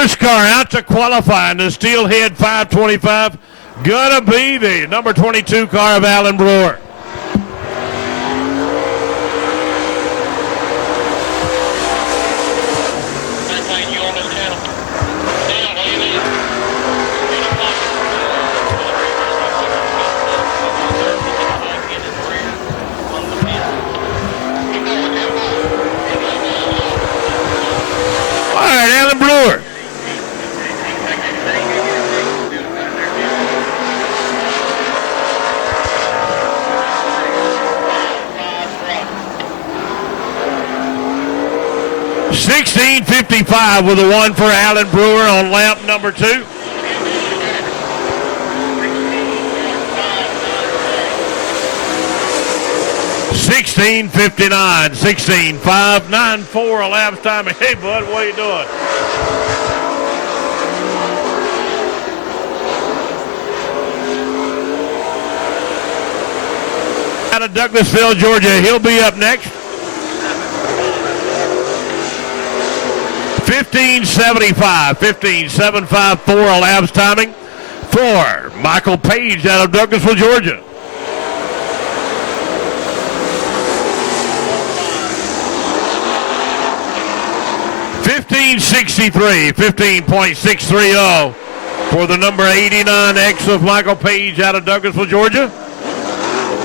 First car out to qualify in the Steelhead 525. Gonna be the number 22 car of Alan Brewer. All right, Alan Brewer. $16.55 with a 1 for Alan Brewer on lap number 2. $16.59, 16.594 a lap time. Hey, bud, what are you doing? Out of Douglasville, Georgia, he'll be up next. 15.75, 15.754 a lap's timing for Michael Page out of Douglasville, Georgia. $15.630 for the number 89X of Michael Page out of Douglasville, Georgia.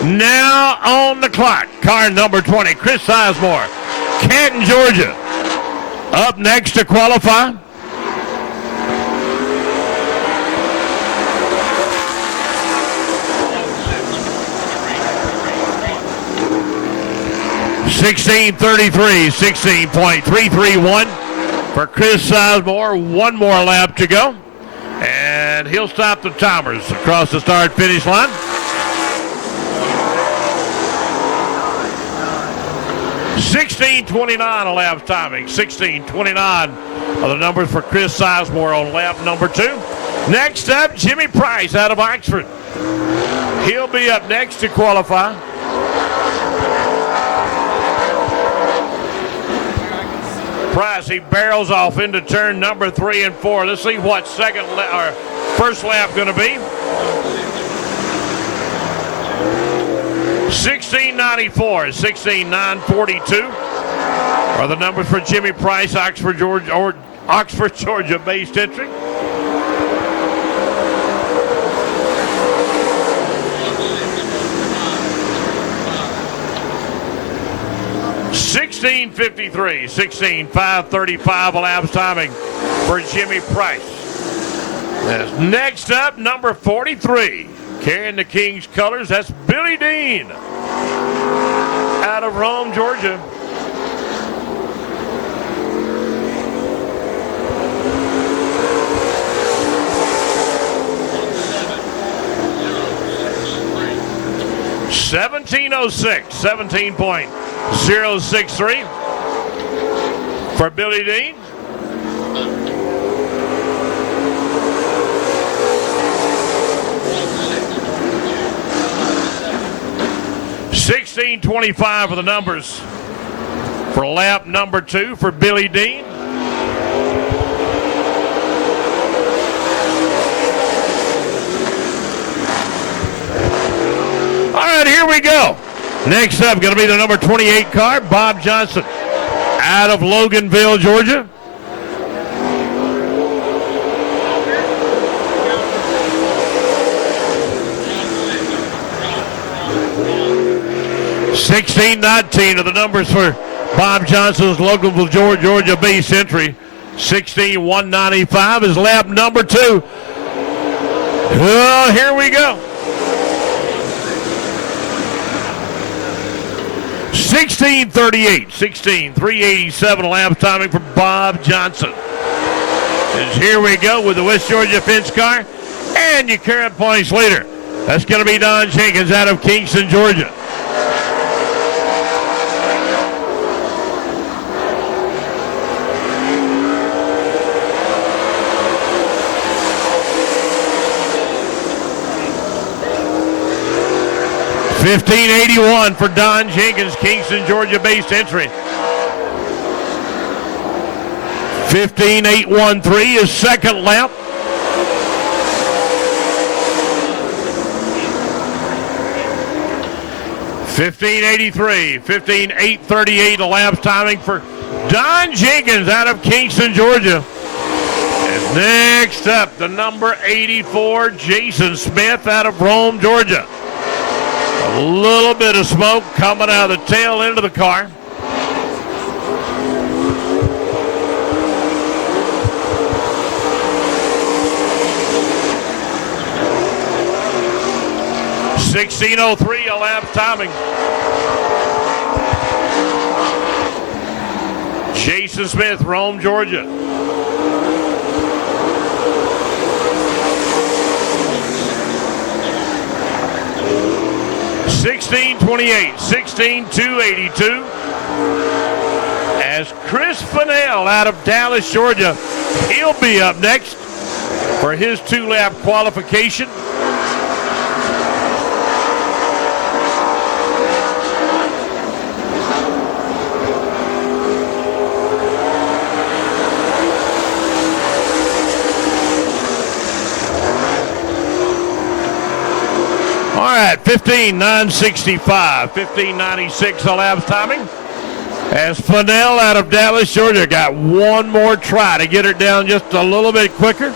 Now on the clock, car number 20, Chris Sizemore, Canton, Georgia. Up next to qualify. $16.33, 16.331 for Chris Sizemore. One more lap to go. And he'll stop the timers across the start-finish line. $16.29 a lap's timing. $16.29 are the numbers for Chris Sizemore on lap number 2. Next up, Jimmy Price out of Oxford. He'll be up next to qualify. Price, he barrels off into turn number 3 and 4. Let's see what first lap going to be. 16.94, 16.942 are the numbers for Jimmy Price, Oxford, Georgia-based entry. $16.53, 16.535 a lap's timing for Jimmy Price. Next up, number 43. Carrying the King's colors, that's Billy Dean out of Rome, Georgia. $17.063 for Billy Dean. $16.25 for the numbers for lap number 2 for Billy Dean. All right, here we go. Next up, going to be the number 28 car, Bob Johnson, out of Loganville, Georgia. $16.19 are the numbers for Bob Johnson's Loganville, Georgia base entry. $16.195 is lap number 2. Oh, here we go. $16.38, 16.387 lap timing for Bob Johnson. And here we go with the West Georgia fence car and your current points leader. That's going to be Don Jenkins out of Kingston, Georgia. $15.81 for Don Jenkins, Kingston, Georgia-based entry. 15.813 is second lap. $15.838 a lap's timing for Don Jenkins out of Kingston, Georgia. And next up, the number 84, Jason Smith out of Rome, Georgia. A little bit of smoke coming out of the tail end of the car. $16.03 a lap timing. Jason Smith, Rome, Georgia. $16.28, $16.282. As Chris Fennell out of Dallas, Georgia, he'll be up next for his 2-lap qualification. All right, 15.965, 15.96 a lap's timing. As Fennell out of Dallas, Georgia, got one more try to get her down just a little bit quicker.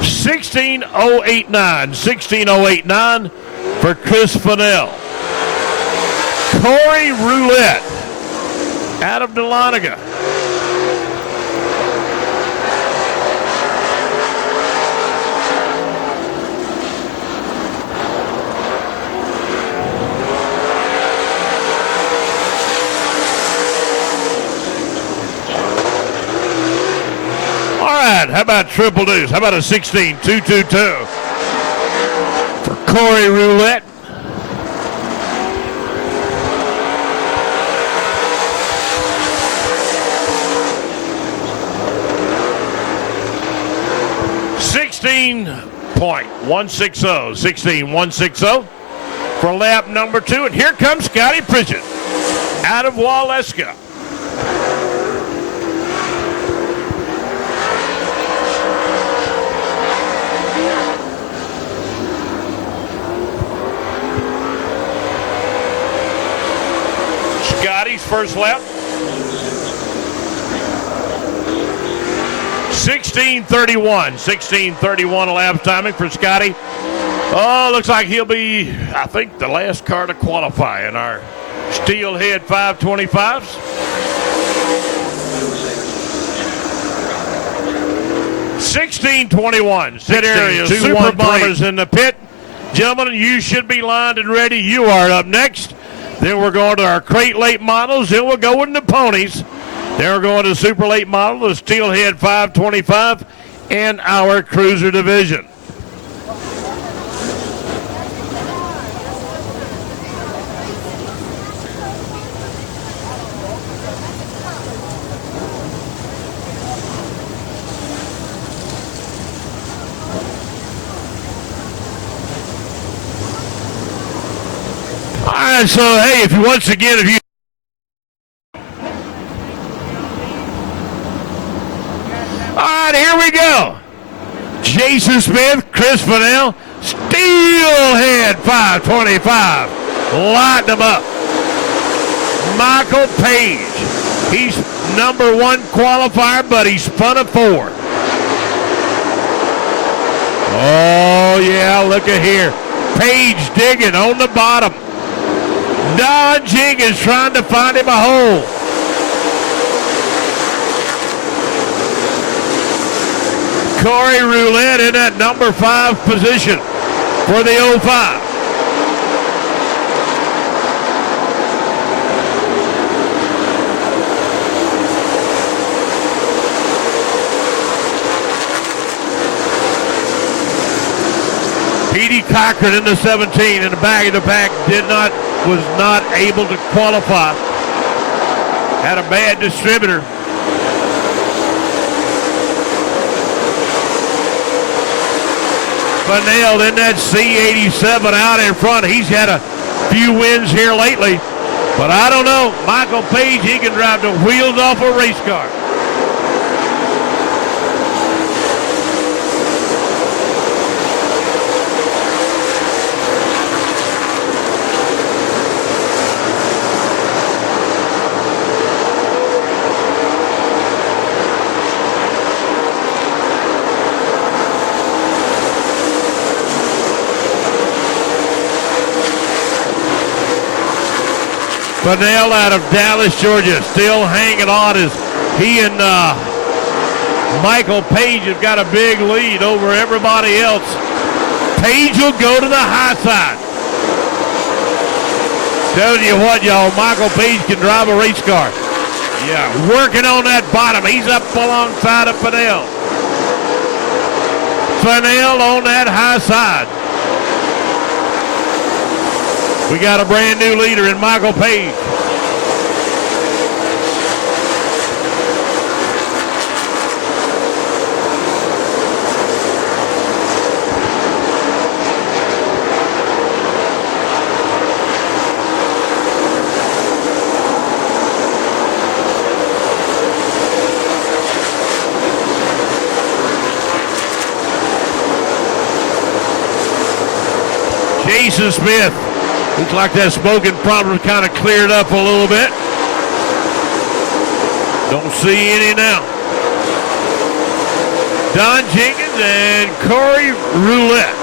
$16.089 for Chris Fennell. Corey Roulette out of Dahlonega. How about triple deuce? How about a 16.222 for Corey Roulette? $16.160 for lap number 2. And here comes Scotty Pritchett out of Waleska. Scotty's first lap. 16.31 a lap timing for Scotty. Oh, looks like he'll be, I think, the last car to qualify in our Steelhead 525s. 16.21. Pit area. Super Bombers in the pit. Gentlemen, you should be lined and ready. You are up next. Then we're going to our crate late models. Then we'll go into ponies. Then we're going to the super late model, the Steelhead 525, and our cruiser division. All right, so hey, if you all right, here we go. Jason Smith, Chris Fennell, Steelhead 525. Light them up. Michael Page. He's number 1 qualifier, but he spun a 4. Oh, yeah, look at here. Page digging on the bottom. Don Jenkins trying to find him a hole. Corey Roulette in that number 5 position for the 05. Petey Cochran in the 17 in the back of the pack was not able to qualify. Had a bad distributor. Fennell in that C87 out in front. He's had a few wins here lately. But I don't know. Michael Page, he can drive the wheels off a race car. Fennell out of Dallas, Georgia, still hanging on as he and Michael Page have got a big lead over everybody else. Page will go to the high side. Telling you what, y'all, Michael Page can drive a race car. Yeah, working on that bottom. He's up alongside of Fennell. Fennell on that high side. We got a brand new leader in Michael Page. Jason Smith. Looks like that smoking problem kind of cleared up a little bit. Don't see any now. Don Jenkins and Corey Roulette.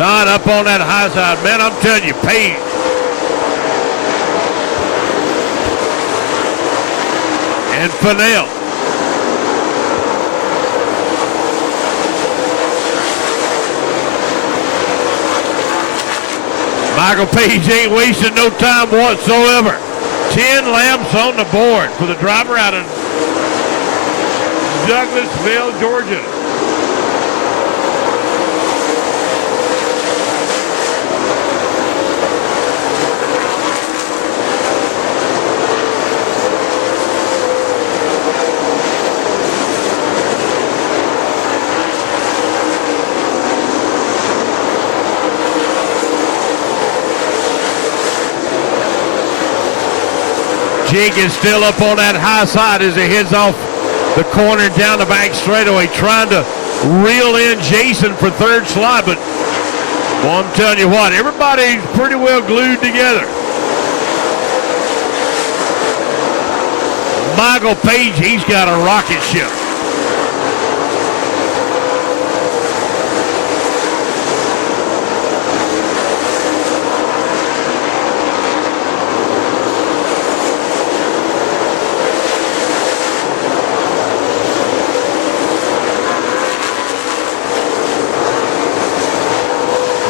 Don up on that high side. Man, I'm telling you, Page. And Fennell. Michael Page ain't wasting no time whatsoever. 10 laps on the board for the driver out of Douglasville, Georgia. Jenkins still up on that high side as he heads off the corner down the back straightaway, trying to reel in Jason for third slot. But, well, I'm telling you what, everybody's pretty well glued together. Michael Page, he's got a rocket ship.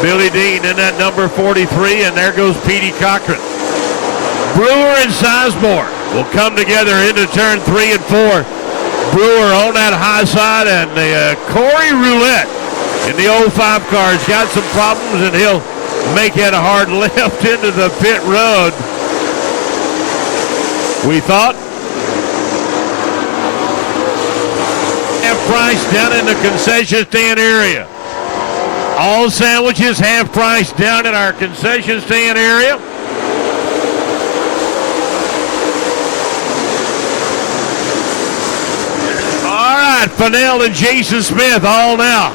Billy Dean in that number 43, and there goes Petey Cochran. Brewer and Sizemore will come together into turn 3 and 4. Brewer on that high side, and Corey Roulette in the 05 car has got some problems, and he'll make it a hard left into the pit road. We thought. Half price down in the concession stand area. All sandwiches half price down in our concession stand area. All right, Fennell and Jason Smith all now.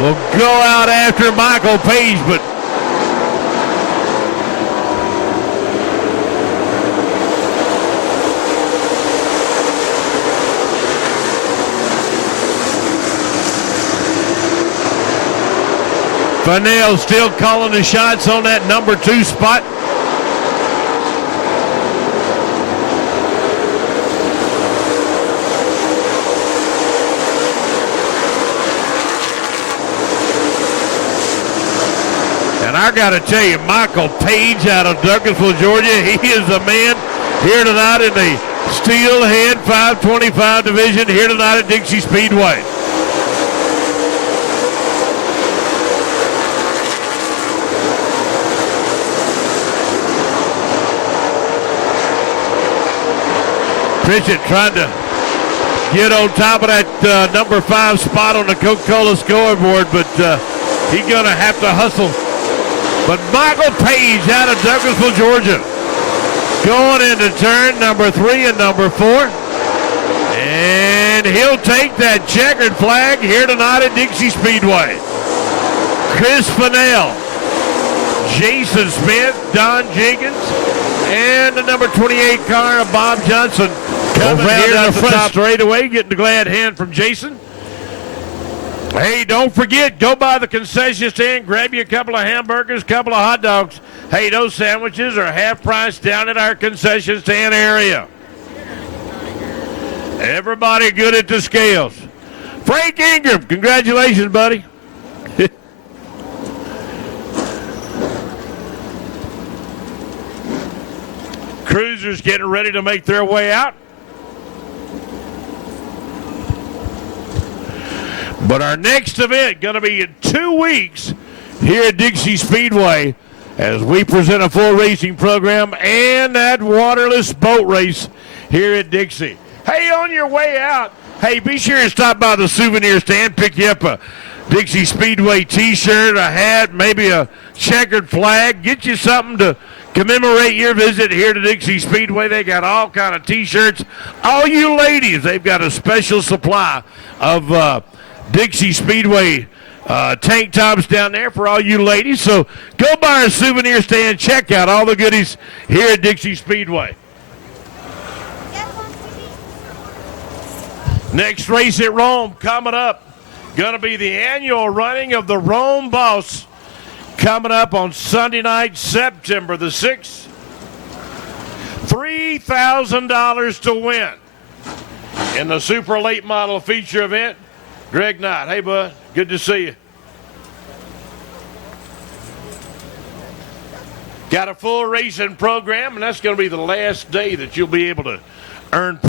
We'll go out after Michael Page, but Fennell still calling the shots on that number 2 spot. And I got to tell you, Michael Page out of Douglasville, Georgia, he is the man here tonight in the Steelhead 525 division here tonight at Dixie Speedway. Pritchett trying to get on top of that number 5 spot on the Coca-Cola scoreboard, but he's going to have to hustle But Michael Page out of Douglasville, Georgia, going into turn number 3 and number 4. And he'll take that checkered flag here tonight at Dixie Speedway. Chris Fennell, Jason Smith, Don Jenkins, and the number 28 car of Bob Johnson coming here down the front straightaway, getting the glad hand from Jason. Hey, don't forget, go by the concession stand, grab you a couple of hamburgers, couple of hot dogs. Hey, those sandwiches are half price down at our concession stand area. Everybody good at the scales. Frank Ingram, congratulations, buddy. Cruisers getting ready to make their way out. But our next event going to be in 2 weeks here at Dixie Speedway as we present a full racing program and that waterless boat race here at Dixie. Hey, on your way out, hey, be sure to stop by the souvenir stand, pick you up a Dixie Speedway t-shirt, a hat, maybe a checkered flag, get you something to commemorate your visit here to Dixie Speedway. They got all kind of t-shirts. All you ladies, they've got a special supply of Dixie Speedway tank tops down there for all you ladies. So go by our souvenir stand, check out all the goodies here at Dixie Speedway. Next race at Rome coming up. Going to be the annual running of the Rome Boss coming up on Sunday night, September the 6th. $3,000 to win in the super late model feature event. Greg Knott, hey, bud, good to see you. Got a full racing program, and that's going to be the last day that you'll be able to earn